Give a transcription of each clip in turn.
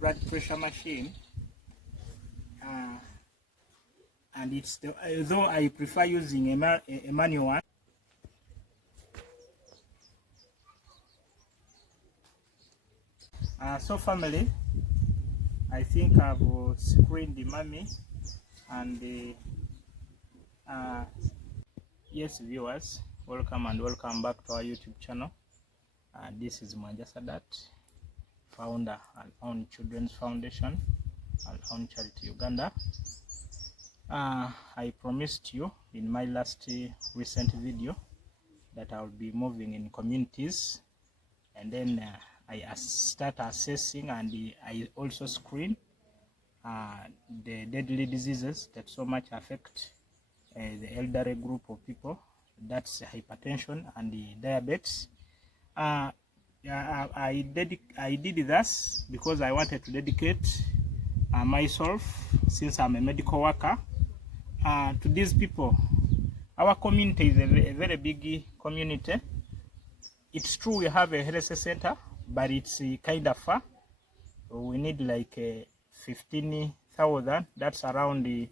Blood pressure machine, and it's the, though I prefer using a manual one. So family, I think I've screened the mommy, and yes viewers, welcome and welcome back to our YouTube channel. This is Mwanja Sadat, founder and own Children's Foundation and own Charity Uganda. I promised you in my last recent video that I will be moving in communities, and then I start assessing, and I also screen the deadly diseases that so much affect the elderly group of people. That's hypertension and the diabetes. I did this because I wanted to dedicate myself, since I'm a medical worker, to these people. Our community is a very big community. It's true we have a health center, but it's kind of far. We need like 15,000. That's around the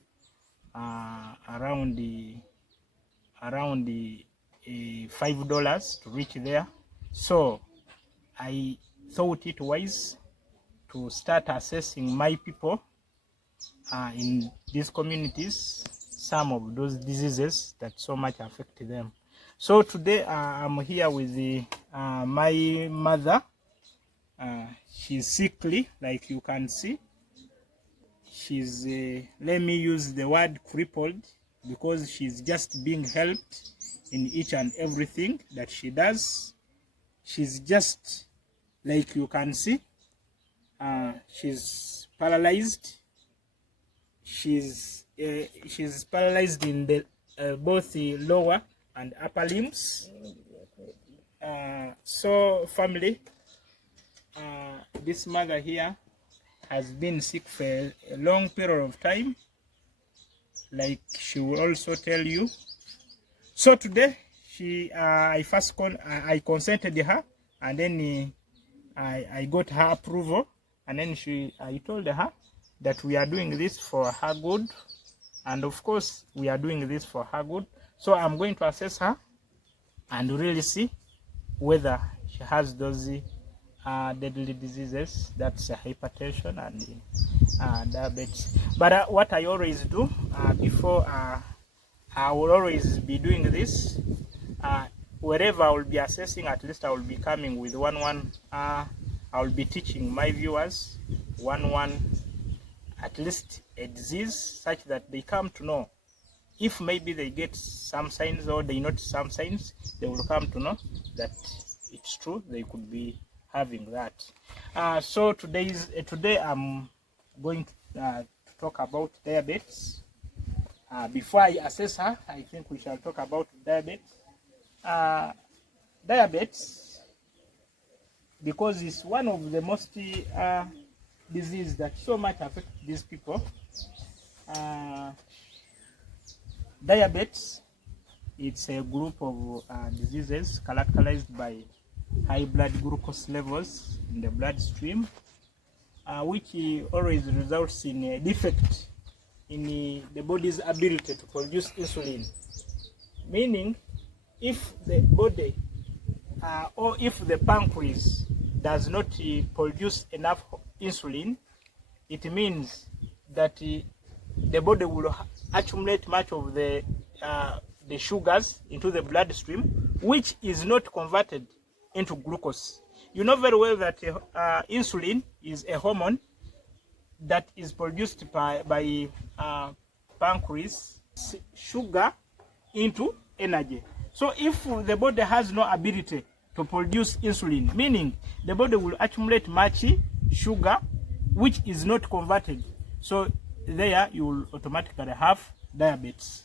$5 to reach there. So I thought it wise to start assessing my people in these communities, some of those diseases that so much affect them. So today I'm here with my mother. She's sickly, like you can see. She's let me use the word crippled, because she's just being helped in each and everything that she does. She's just, like you can see, she's paralyzed. She's paralyzed in the both the lower and upper limbs. So family, this mother here has been sick for a long period of time, like she will also tell you. So today I consented her, and then I got her approval, and then I told her that we are doing this for her good, and of course we are doing this for her good. So I'm going to assess her and really see whether she has those deadly diseases, that's hypertension and diabetes. But what I always do before I will always be doing this, wherever I will be assessing, at least I will be coming with I will be teaching my viewers at least a disease, such that they come to know. If maybe they get some signs or they notice some signs, they will come to know that it's true, they could be having that. So today I'm going to talk about diabetes. Before I assess her, I think we shall talk about diabetes. Diabetes, because it's one of the most disease that so much affect these people. Diabetes, it's a group of diseases characterized by high blood glucose levels in the bloodstream, which always results in a defect in the body's ability to produce insulin. Meaning, if the body or if the pancreas does not produce enough insulin, it means that the body will accumulate much of the sugars into the bloodstream, which is not converted into glucose. You know very well that insulin is a hormone that is produced by pancreas, sugar into energy. So if the body has no ability to produce insulin, meaning the body will accumulate much sugar which is not converted. So there you will automatically have diabetes.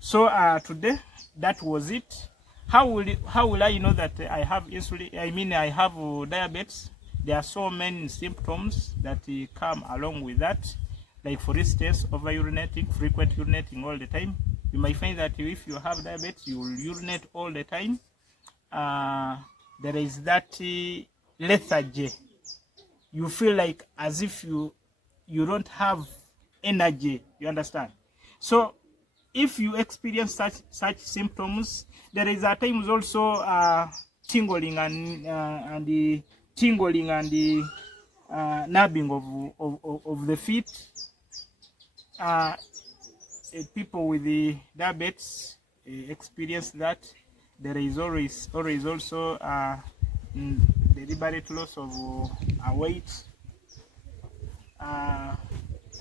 So today that was it. How will I know that I have insulin? I mean I have diabetes? There are so many symptoms that come along with that. Like for instance, over urinating, frequent urinating all the time. You might find that if you have diabetes, you will urinate all the time. There is that lethargy. You feel like as if you don't have energy. You understand? So if you experience such symptoms, there is at times also tingling and the tingling and the numbing of the feet. People with the diabetes experience that. There is always also deliberate loss of weight.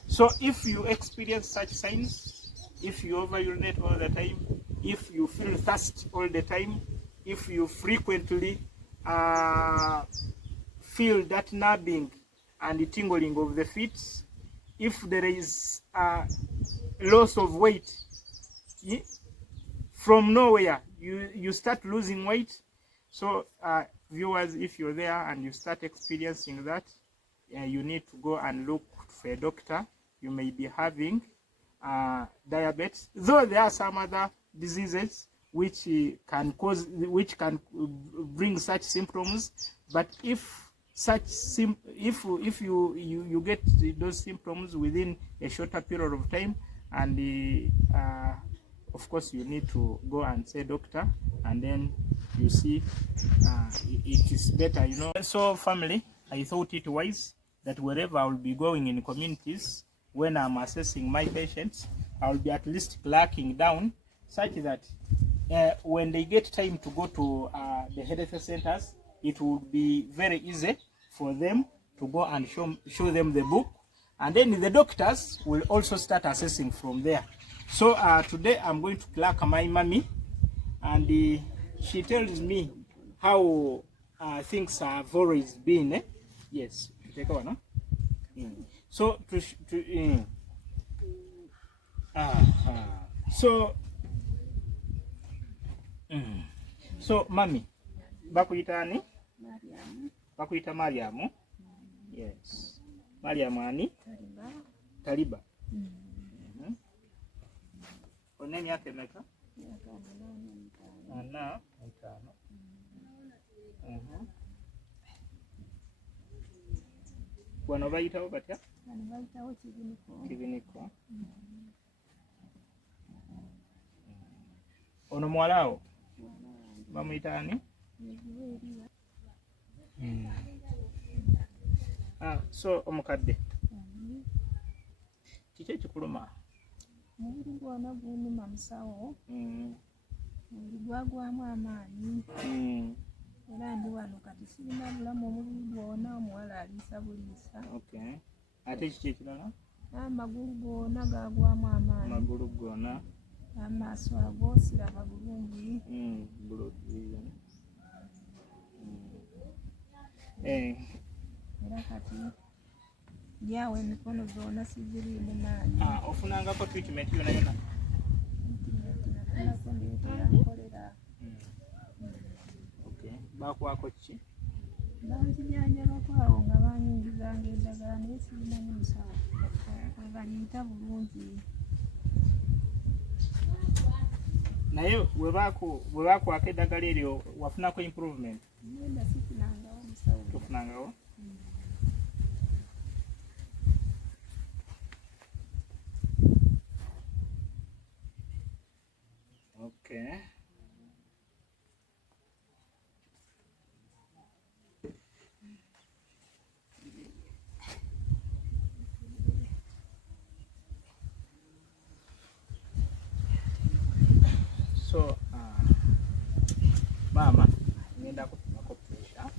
So if you experience such signs, if you over urinate all the time, if you feel thirst all the time, if you frequently feel that numbing and the tingling of the feet, if there is loss of weight from nowhere, you start losing weight. So viewers, if you're there and you start experiencing that, you need to go and look for a doctor. You may be having diabetes, though there are some other diseases which can bring such symptoms. But if you get those symptoms within a shorter period of time, and of course you need to go and say doctor, and then you see it is better, you know. So family, I thought it wise that wherever I will be going in communities, when I'm assessing my patients, I will be at least clacking down such that when they get time to go to the health centers, it would be very easy for them to go and show them the book, and then the doctors will also start assessing from there. So today I'm going to clack my mommy, and she tells me how things have always been. Yes, take one. No? So so mommy, bakuyita ani? Bakuyita Mariamu. Yes. Mariamu ani? Taliba. Ona emyaka emeka? Ana, 5. Wano bayitawo batya? Wano bayitawo Kibiniko. Kibiniko. Ono mwalawo? Bamuyita ani? So omukadde. Kiki ekikuluma? Omubiri gwonna gunnuma musawo. Omubiri gwagwamu amaanyi. Era ndi wano kati sirina bulamu, omubiri gwonna, omuwala aliisa buliisa. Okay. Ate kiki ekirala? Amagulu gonna gagwamu amaanyi. Amagulu gonna. Amaaso ago siraba bulungi. Era kati yawe emikono zonna siziriimu maanyi. Ofunangako treatment yonna yonna? Nafunako ndeetera nkolera. Okay. Bakuwaako ki? Banzijanjabako awo nga banyingizanga eddagala naye sirimanyi musawo. Banyita bulungi. Naye bwe bakwako eddagala eryo wafunako improvement? Ngenda sifunangawo musawo. Tofunangawo? Okay. So, mama, ngenda kupimako pressure.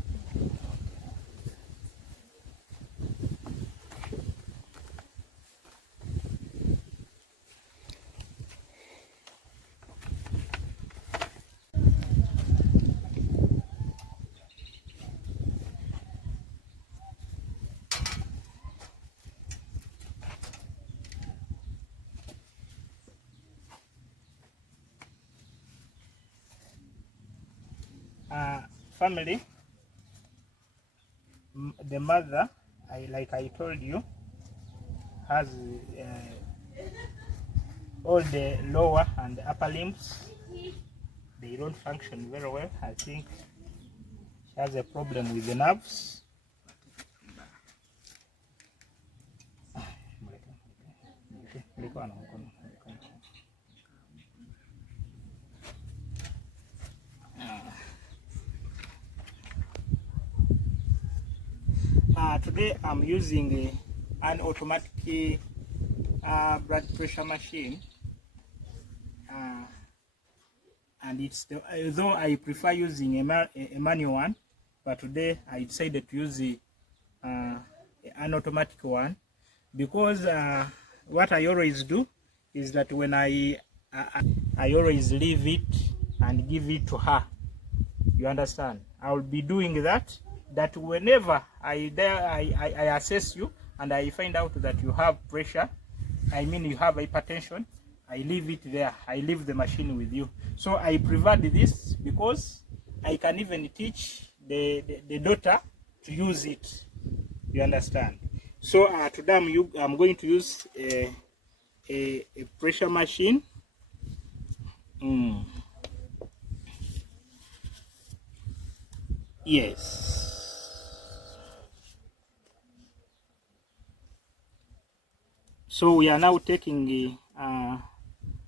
Family, the mother, like I told you, has all the lower and upper limbs. They don't function very well. I think she has a problem with the nerves. Today I'm using an automatic blood pressure machine, and it's although I prefer using a manual one, but today I decided to use an automatic one, because what I always do is that when I always leave it and give it to her. You understand? I will be doing that whenever I assess you and I find out that you have pressure, I mean you have hypertension, I leave it there. I leave the machine with you. So I preferred this because I can even teach the daughter to use it. You understand? So today I'm going to use a pressure machine. Yes. So we are now taking the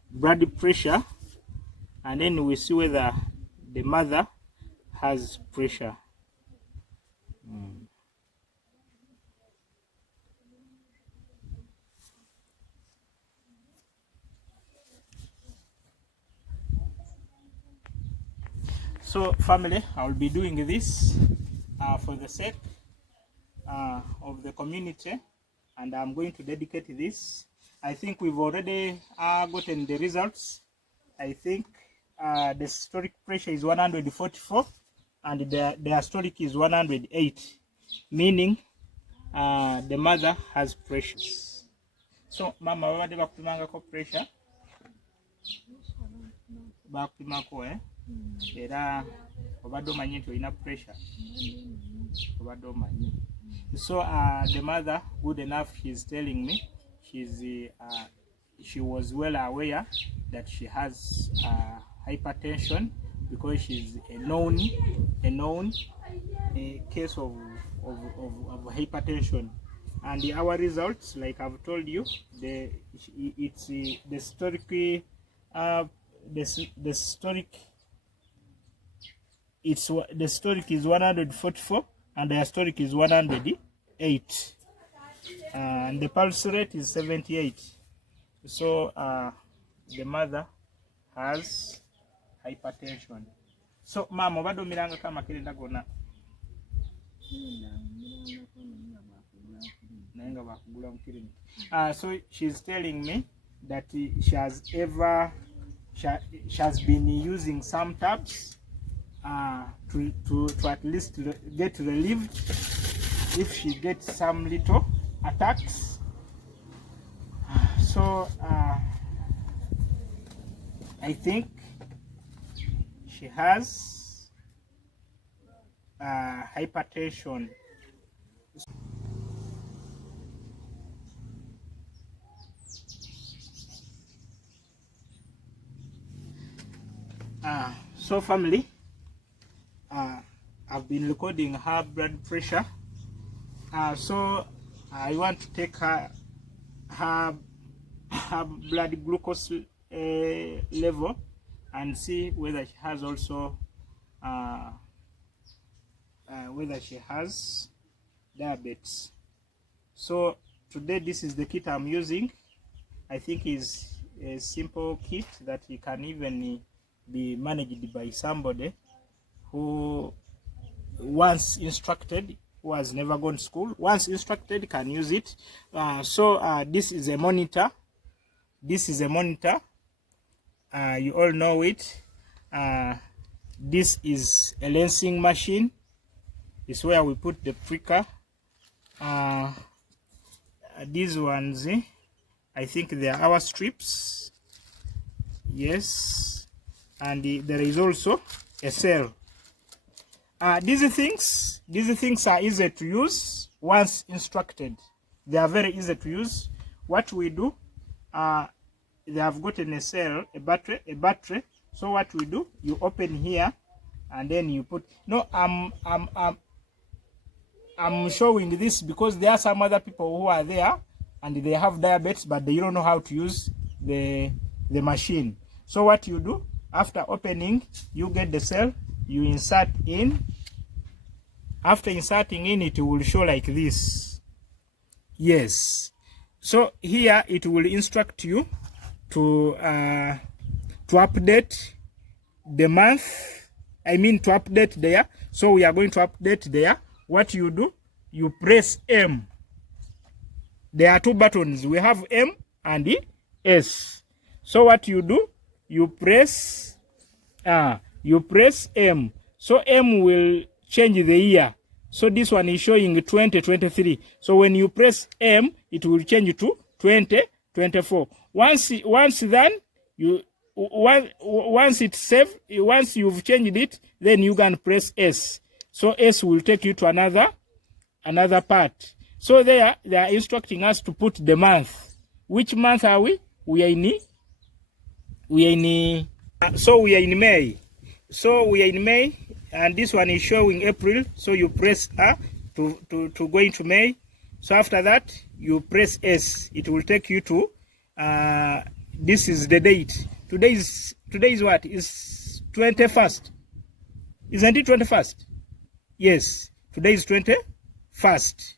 blood pressure, and then we see whether the mother has pressure. So family, I will be doing this for the sake of the community, and I'm going to dedicate this. I think we've already gotten the results. I think the systolic pressure is 144 and the diastolic is 108, meaning the mother has pressure. So mama, wabadde bakupimangako pressure? Bakupimako era obadde omanyi nti olina pressure? Obadde omanyi. So the mother, good enough, she's telling me she was well aware that she has hypertension, because she's a known case of hypertension. And our results, like I've told you, the systolic is 144 and the diastolic is 108, and the pulse rate is 78. So the mother has hypertension. So mama, obadde omirangako amakerenda gonna? So she's telling me that she has been using some tabs to at least get relieved if she gets some little attacks. So I think she has hypertension. So family, I've been recording her blood pressure. So I want to take her blood glucose level and see whether she has also whether she has diabetes. So today this is the kit I'm using. I think is a simple kit that you can even be managed by somebody who once instructed, who has never gone to school, once instructed can use it. So this is a monitor. This is a monitor. You all know it. This is a lensing machine. It's where we put the pricker. These ones, I think they are our strips. Yes. And there is also a cell. These things are easy to use once instructed. They are very easy to use. What we do, they have gotten a cell, a battery. So what we do, you open here, and then you put. No, I'm showing this because there are some other people who are there and they have diabetes, but they don't know how to use the machine. So what you do, after opening, you get the cell, you insert in. After inserting in, it will show like this. Yes. So here it will instruct you to update the month. I mean to update there. So we are going to update there. What you do, you press M. There are two buttons. We have M and S. So what you do, you press M. So M will change the year. So this one is showing 2023. So when you press M, it will change to 2024. Once done, once it's saved, once you've changed it, then you can press S. So S will take you to another part. So there they are instructing us to put the month. Which month are we? We are in May. So we are in May, and this one is showing April. So you press A to go into May. So after that, you press S. It will take you to this is the date. Today is what? Is 21st. Isn't it 21st? Yes. Today is 21st.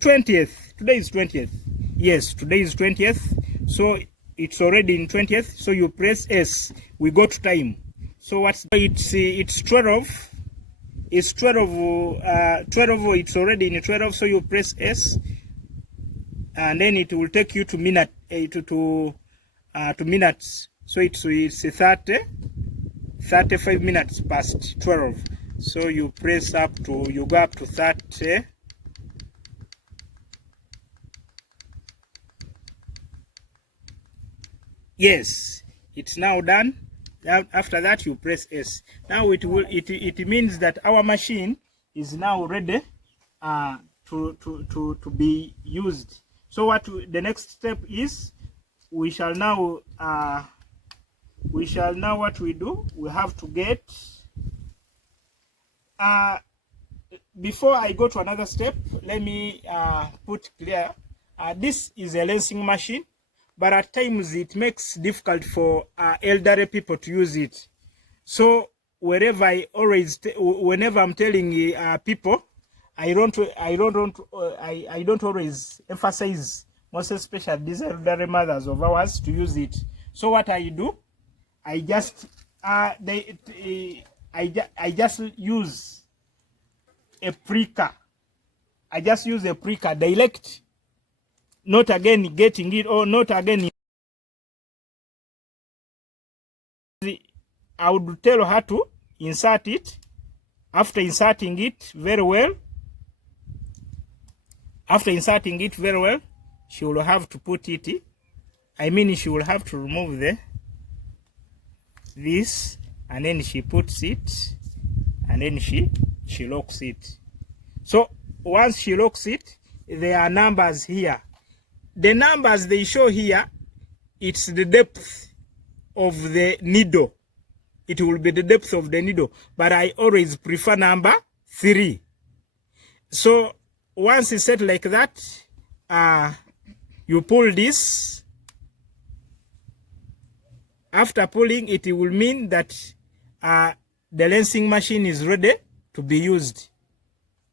20th. Today is 20th. Yes, today is 20th. So it's already in 20th. So you press S. We go to time. So what's it's 12. It's 12. 12. It's already in 12. So you press S, and then it will take you to minute to minutes. So it's 35 minutes past 12. So you press you go up to 30. Yes, it's now done. After that, you press S. Now it means that our machine is now ready to be used. So the next step is, we shall now what we do, we have to get before I go to another step, let me put clear, this is a lensing machine, but at times it makes difficult for elderly people to use it. So whenever I'm telling people, I don't always emphasize, most especially these elderly mothers of ours, to use it. So what I do, I just use a pricker. I just use a pricker direct, not again getting it, or not again. I would tell her to insert it. After inserting it very well, she will have to put it. She will have to remove this, and then she puts it, and then she locks it. So once she locks it, there are numbers here. The numbers they show here, it's the depth of the needle. It will be the depth of the needle, but I always prefer number 3. So once it's set like that, you pull this. After pulling, it will mean that the lensing machine is ready to be used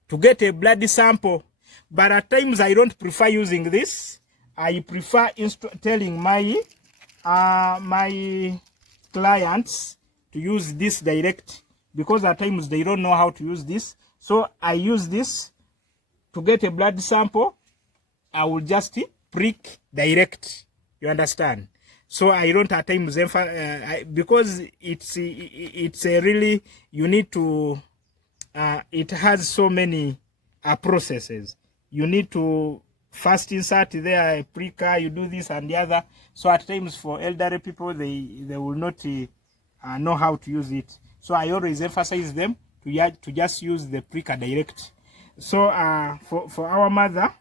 to get a blood sample. But at times I don't prefer using this. I prefer telling my clients to use this direct, because at times they don't know how to use this. So I use this to get a blood sample. I will just prick direct. You understand? So I don't at times because it's a really, you need to it has so many processes. You need to first insert there a pricker, you do this and the other. So at times for elderly people, they will not know how to use it. So I always emphasize them to just use the pricker direct. So for our mother,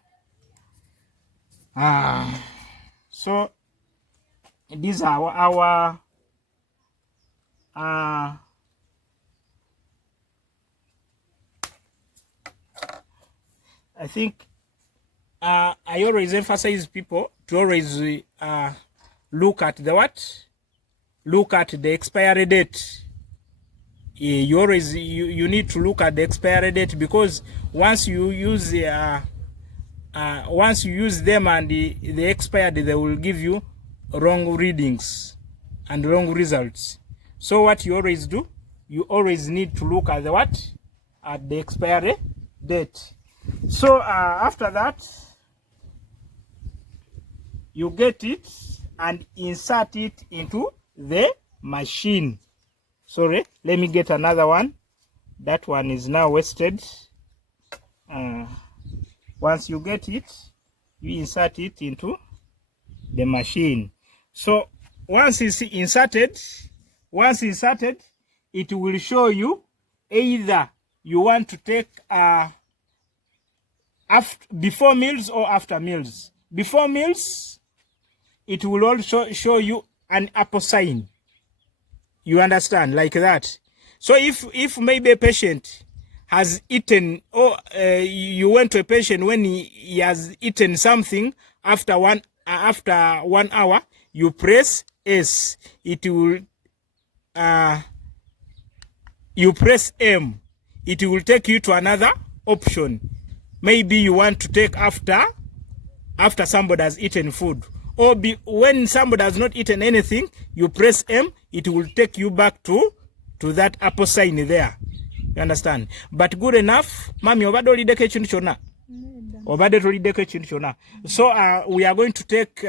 so these are our I think I always emphasize people to always look at the what? Look at the expiry date. You always you need to look at the expiry date, because once you use them and they expired, they will give you wrong readings and wrong results. So what you always do, you always need to look at the what? At the expiry date. So after that, you get it and insert it into the machine. Sorry, let me get another one. That one is now wasted. Once you get it, you insert it into the machine. So once it's inserted, it will show you either you want to take before meals or after meals. Before meals, it will also show you an apple sign. You understand, like that. So if maybe a patient has eaten, or you went to a patient when he has eaten something after 1 hour, you press S. It will you press M. It will take you to another option. Maybe you want to take after somebody has eaten food, or when somebody has not eaten anything, you press M. It will take you back to that apple sign there. You understand? But good enough, mami, obade olideko ekintu kyonna. Obade tolideko ekintu kyonna. So we are going to take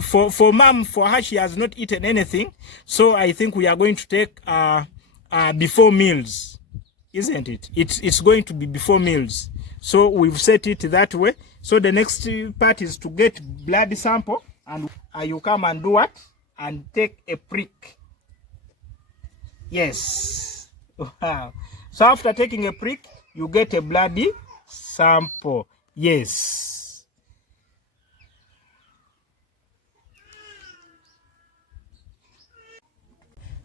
for mom, for her, she has not eaten anything. So I think we are going to take before meals, isn't it? It's going to be before meals. So we've set it that way. So the next part is to get blood sample, and you come and do what? And take a prick. Yes. Wow. So after taking a prick, you get a bloody sample. Yes.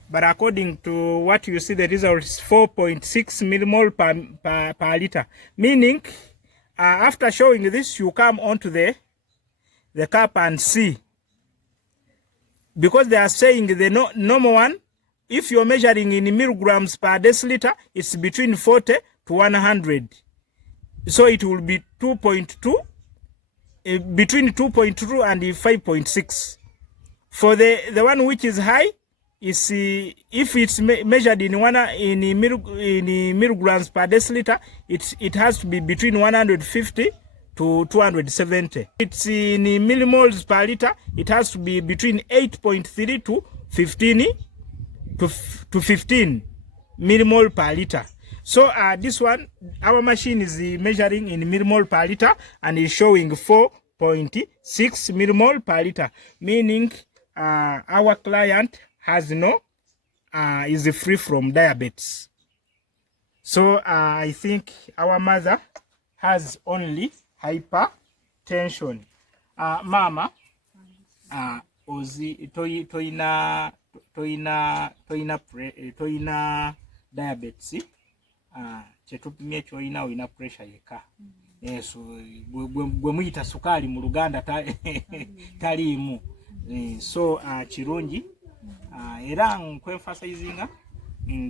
But according to what you see, the result is 4.6 millimole per liter. Meaning, after showing this, you come onto the cup and see. Because they are saying the normal one, if you're measuring in milligrams per deciliter, it's between 40 to 100. So it will be 2.2, between 2.2 and 5.6. For the one which is high, is if it's measured in milligrams per deciliter, it has to be between 150 to 270. It's in millimoles per liter, it has to be between 8.3 to 15 millimole per liter. So this one, our machine is measuring in millimole per liter and is showing 4.6 millimole per liter, meaning our client has is free from diabetes. So I think our mother has only hypertension. Mama, ozi toina diabetes. Chetupimye choina oina pressure yeka. Yes, gwe muyita sukali mu Uganda talimu. So kirungi era nkwefasayizinga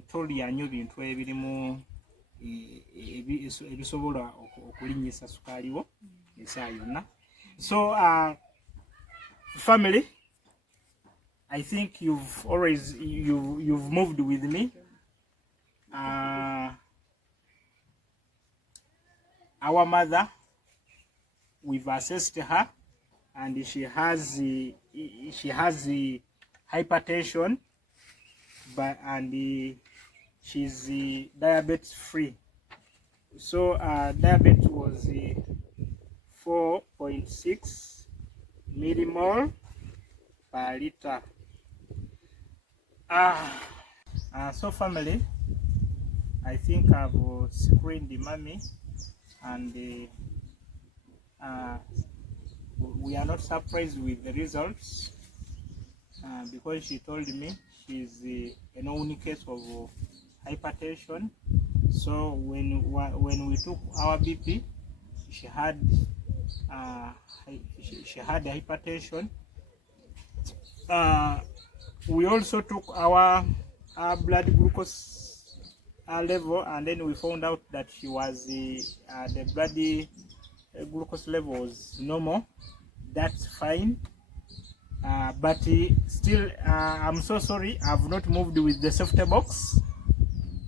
tolya nnyo bintu ebirimu ebisobola okulinyisa sukali wo esaa yonna. So family, I think you've moved with me. Our mother, we've assessed her, and she has hypertension, and she's diabetes free. So diabetes was 4.6 millimole per liter. So family, I think I've screened the mommy, and we are not surprised with the results because she told me she's a known case of hypertension. So when we took our BP, she had hypertension. We also took our blood glucose level, and then we found out that she was the blood glucose level was normal. That's fine. But still, I'm so sorry I've not moved with the safety box.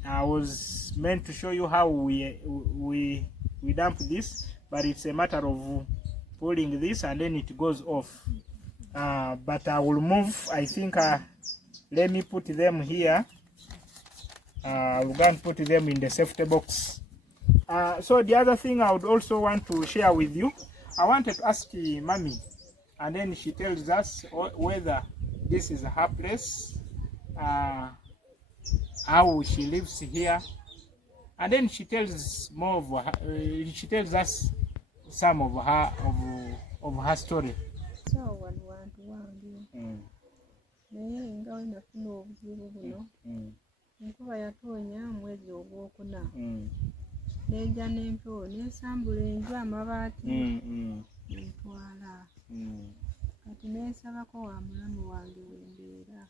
I was meant to show you how we dump this, but it's a matter of pulling this and then it goes off. But I will move. I think let me put them here. We're going to put them in the safety box. So the other thing I would also want to share with you, I wanted to ask Mommy, and then she tells us whether this is her place, how she lives here, and then she tells more of her, she tells us some of her story. So one naye nga we nafuna obuzibu buno enkuba yatoonya mwezi ogwokuna nejja n'empewo n'esambula enju amabaati ntwala kati neesabako wa mulamu wange wembeera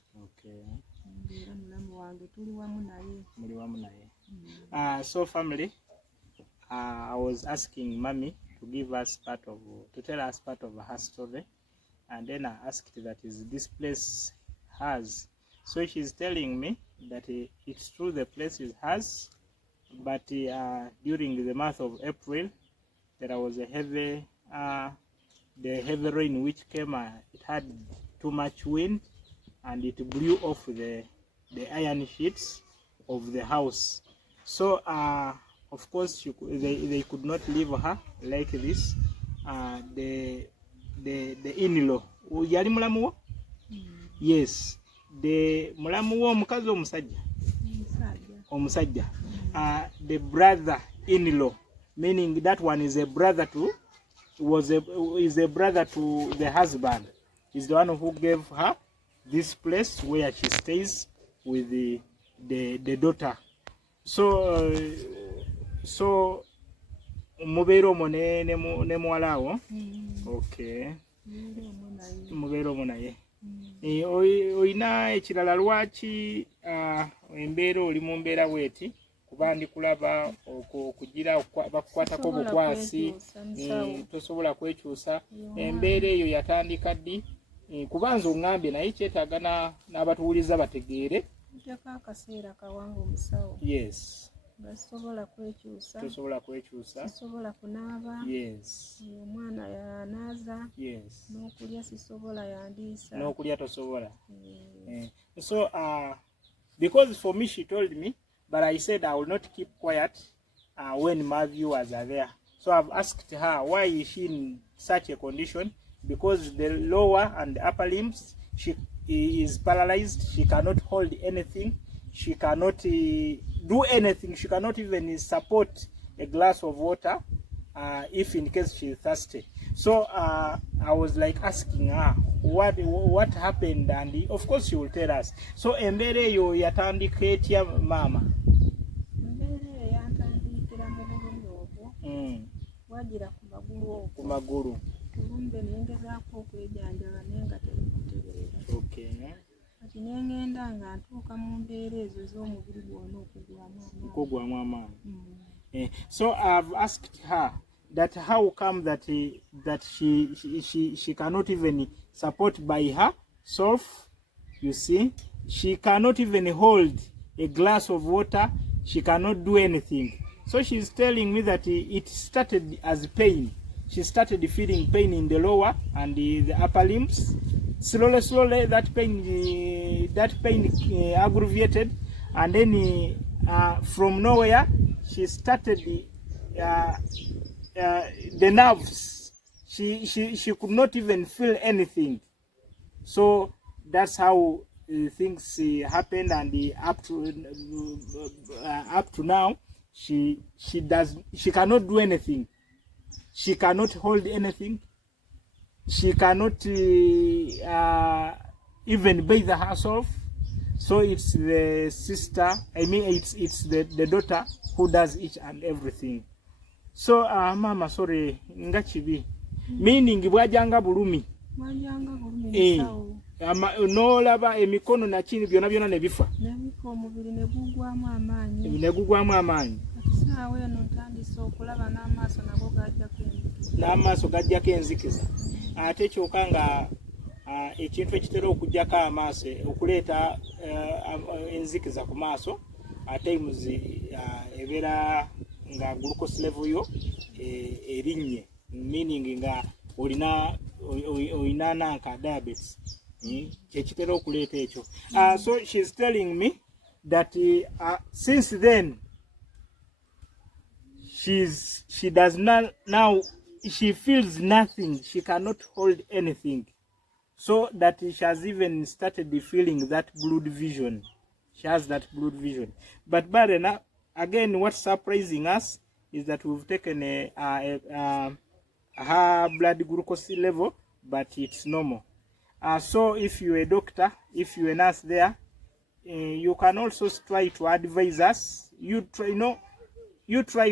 mbeera mulamu wange tuli wamu naye. So family, I was asking Mommy to give us to tell us part of her story, and then I asked that is this place hers. So she's telling me that it's true the place is hers, but during the month of April there was a heavy rain which came. It had too much wind and it blew off the iron sheets of the house. So of course they could not leave her like this. The in-law yali mulamu wo? Yes, the mulamu wo omukazi omusajja, the brother-in-law, meaning that one is a brother to is a brother to the husband, is the one who gave her this place where she stays with the daughter. So mubeera omwo ne muwala wo. Okay, mubeera omwo naye. Oyina ekirala lwaki embeera oli mu mbeera bweti? Kuba ndi kulaba okugira bakukwatako obukwasi, tosobola kwekyusa. Embeera eyo yatandika ddi? Kuba nze oŋŋambye naye kyetaaga n'abatuwuliza bategeere. Nteeka akaseera kawange omusawo. Yes. Basobola kwekyusa. Tosobola kwekyusa. Sisobola kunaaba. Yes. Omwana yanaaza. Yes. N'okulya sisobola yandiisa. N'okulya tosobola. So because for me she told me, but I said I will not keep quiet when my viewers are there. So I've asked her why is she in such a condition, because the lower and upper limbs, she is paralyzed. She cannot hold anything. She cannot do anything. She cannot even support a glass of water if in case she is thirsty. So I was like asking her what happened, and of course she will tell us. So embeera eyo yatandika etya mama? Embeera eyo yantandikira mu bulumi obwo. Wagira ku magulu. Tulumbe nengezaako okwejanjaba naye nga terikutereera. Okay. Kati nengenda nga ntuuka mu mbeera ezo z'omubiri gwonna okugwamu amaanyi. So I've asked her that how come that she cannot even support by herself. You see, she cannot even hold a glass of water. She cannot do anything. So she's telling me that it started as pain. She started feeling pain in the lower and the upper limbs. Slowly that pain aggravated, and then from nowhere she started the nerves. She could not even feel anything. So that's how things happened, and up to now, she cannot do anything. She cannot hold anything. She cannot even bathe herself. So it's the sister, it's the daughter who does each and everything. So mama, sorry, ngachibi. Meaning bwajanga bulumi. Mwajanga bulumi sawo. No laba emikono na chini byona ne bifa. Nebiko omubiri ne gugwamu amaanyi. Ne gugwamu amaanyi. Sawa eno ntandise okulaba n'amaaso nago gajjako enzikiza. N'amaaso gajjako enzikiza. Ate kyokanga ekintu ekitera okujjako amaaso okuleeta enzikiza ku maaso ate ebeera nga glucose level yo erinnye, meaning nga olina nanka diabetes. Kyekitera okuleeta ekyo. So she's telling me that since then she does not now, she feels nothing, she cannot hold anything, so that she has even started feeling that blurred vision. She has that blurred vision. But Barena, again, what's surprising us is that we've taken her blood glucose level, but it's normal. So if you're a doctor, if you're a nurse there, you can also try to advise us. You try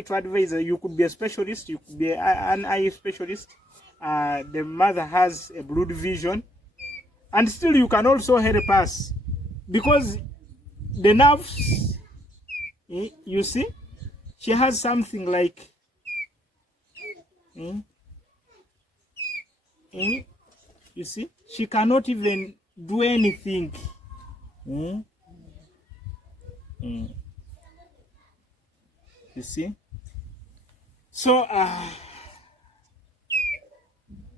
to advise. You could be a specialist. You could be an eye specialist. The mother has a blurred vision, and still you can also help us, because the nerves, you see, she has something like, you see, she cannot even do anything. You see, so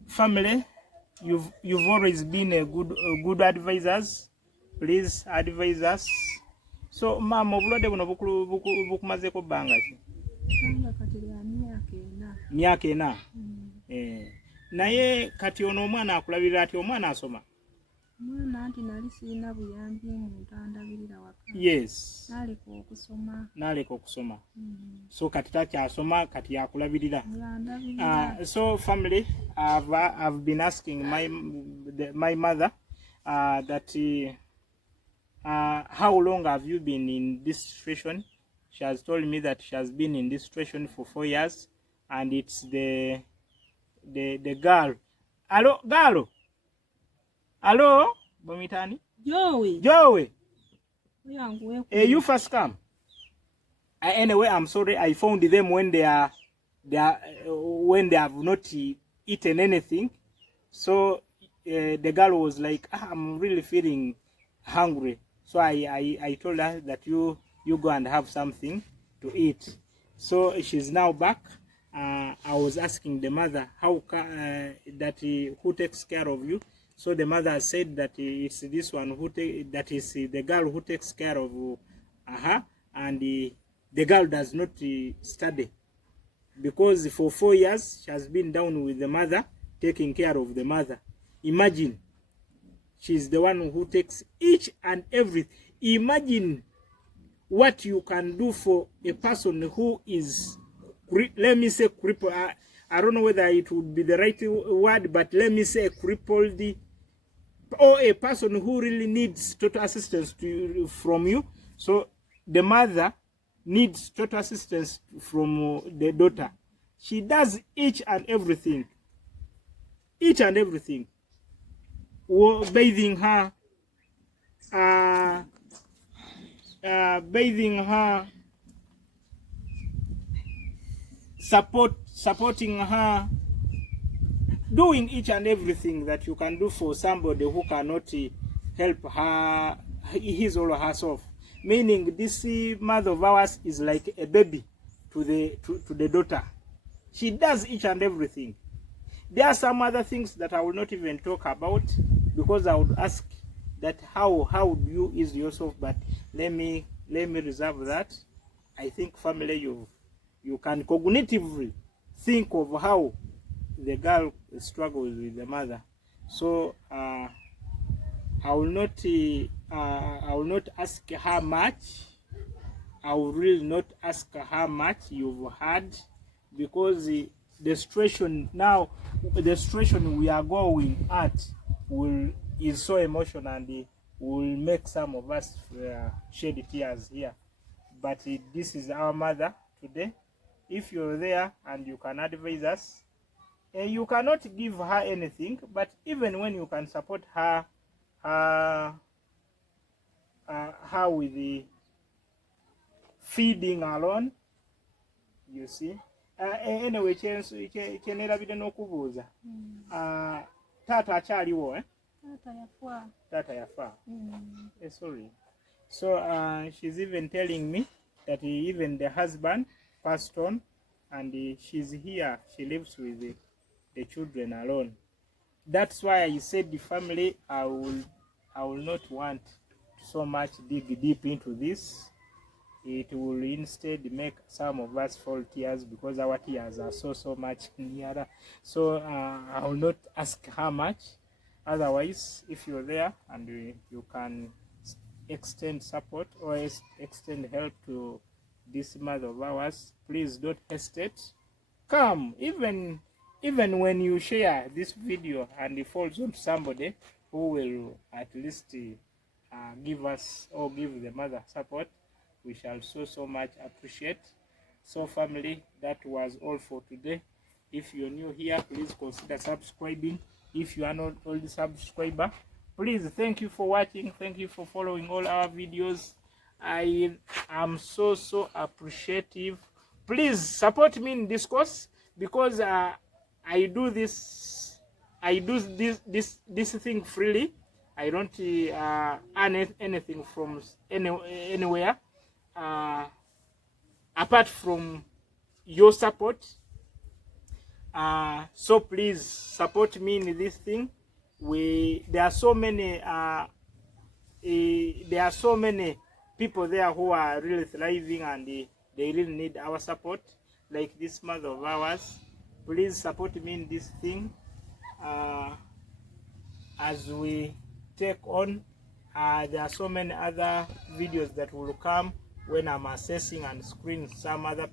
family, you've always been a good advisors. Please advise us. So mama, obulwadde buno bukumazeko bbanga ki? Myaka 4. Naye kati ono omwana akulabirira ati omwana asoma. Mwana anti nali sirina buyambi muntu andabirira waka. Yes. Naleka okusoma. So kati takyasoma, kati yakulabirira. So family, I've been asking my mother that how long have you been in this situation? She has told me that she has been in this situation for 4 years, and it's the girl. Hello, Bomitani? Joey. You first come. Anyway, I'm sorry. I found them when they have not eaten anything. So the girl was like, I'm really feeling hungry. So I told her that you go and have something to eat. So she's now back. I was asking the mother who takes care of you. So the mother said that it's this one that is the girl who takes care of her, and the girl does not study, because for 4 years she has been down with the mother, taking care of the mother. Imagine, she's the one who takes each and everything. Imagine what you can do for a person who is, let me say, crippled. I don't know whether it would be the right word, but let me say crippled, or a person who really needs total assistance from you. So the mother needs total assistance from the daughter. She does each and everything. Bathing her, supporting her, doing each and everything that you can do for somebody who cannot help her, his or herself. Meaning this mother of ours is like a baby to the daughter. She does each and everything. There are some other things that I will not even talk about, because I would ask that how do you ease yourself, but let me reserve that. I think family, you can cognitively think of how the girl struggles with the mother. So I will not I will not ask how much. I will really not ask how much you've had, because the situation now, the situation we are going at is so emotional, and will make some of us shed tears here. But this is our mother today. If you're there and you can advise us, you cannot give her anything, but even when you can support her, her with the feeding alone, you see. Anyway, kyenerabidde n'okubuuza, taata akyaliwo? Taata yafa. Sorry. So she's even telling me that even the husband passed on, and she's here. She lives with the children alone. That's why I said the family, I will not want so much dig deep into this. It will instead make some of us fall tears, because our tears are so much nearer. So I will not ask how much. Otherwise, if you're there and you can extend support or extend help to this mother of ours, please don't hesitate. Come, even when you share this video and it falls on somebody who will at least give us or give the mother support, we shall so much appreciate. So family, that was all for today. If you're new here, please consider subscribing. If you are not already subscriber, please, thank you for watching. Thank you for following all our videos. I am so appreciative. Please support me in this course, because I do this thing freely. I don't earn anything from anywhere apart from your support. So please support me in this thing. There are so many people there who are really thriving, and they really need our support, like this mother of ours. Please support me in this thing as we take on. There are so many other videos that will come when I'm assessing and screening some other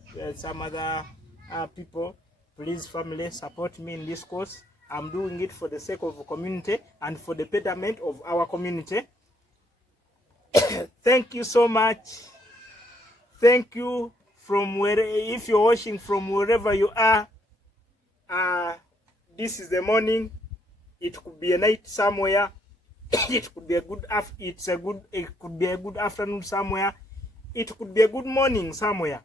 people. Please family, support me in this course. I'm doing it for the sake of the community and for the betterment of our community. Thank you so much. Thank you from if you're watching from wherever you are. This is the morning. It could be a night somewhere. It could be a good it could be a good afternoon somewhere. It could be a good morning somewhere.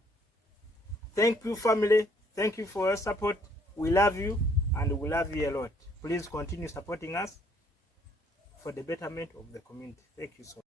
Thank you family. Thank you for your support. We love you, and we love you a lot. Please continue supporting us for the betterment of the community. Thank you so much.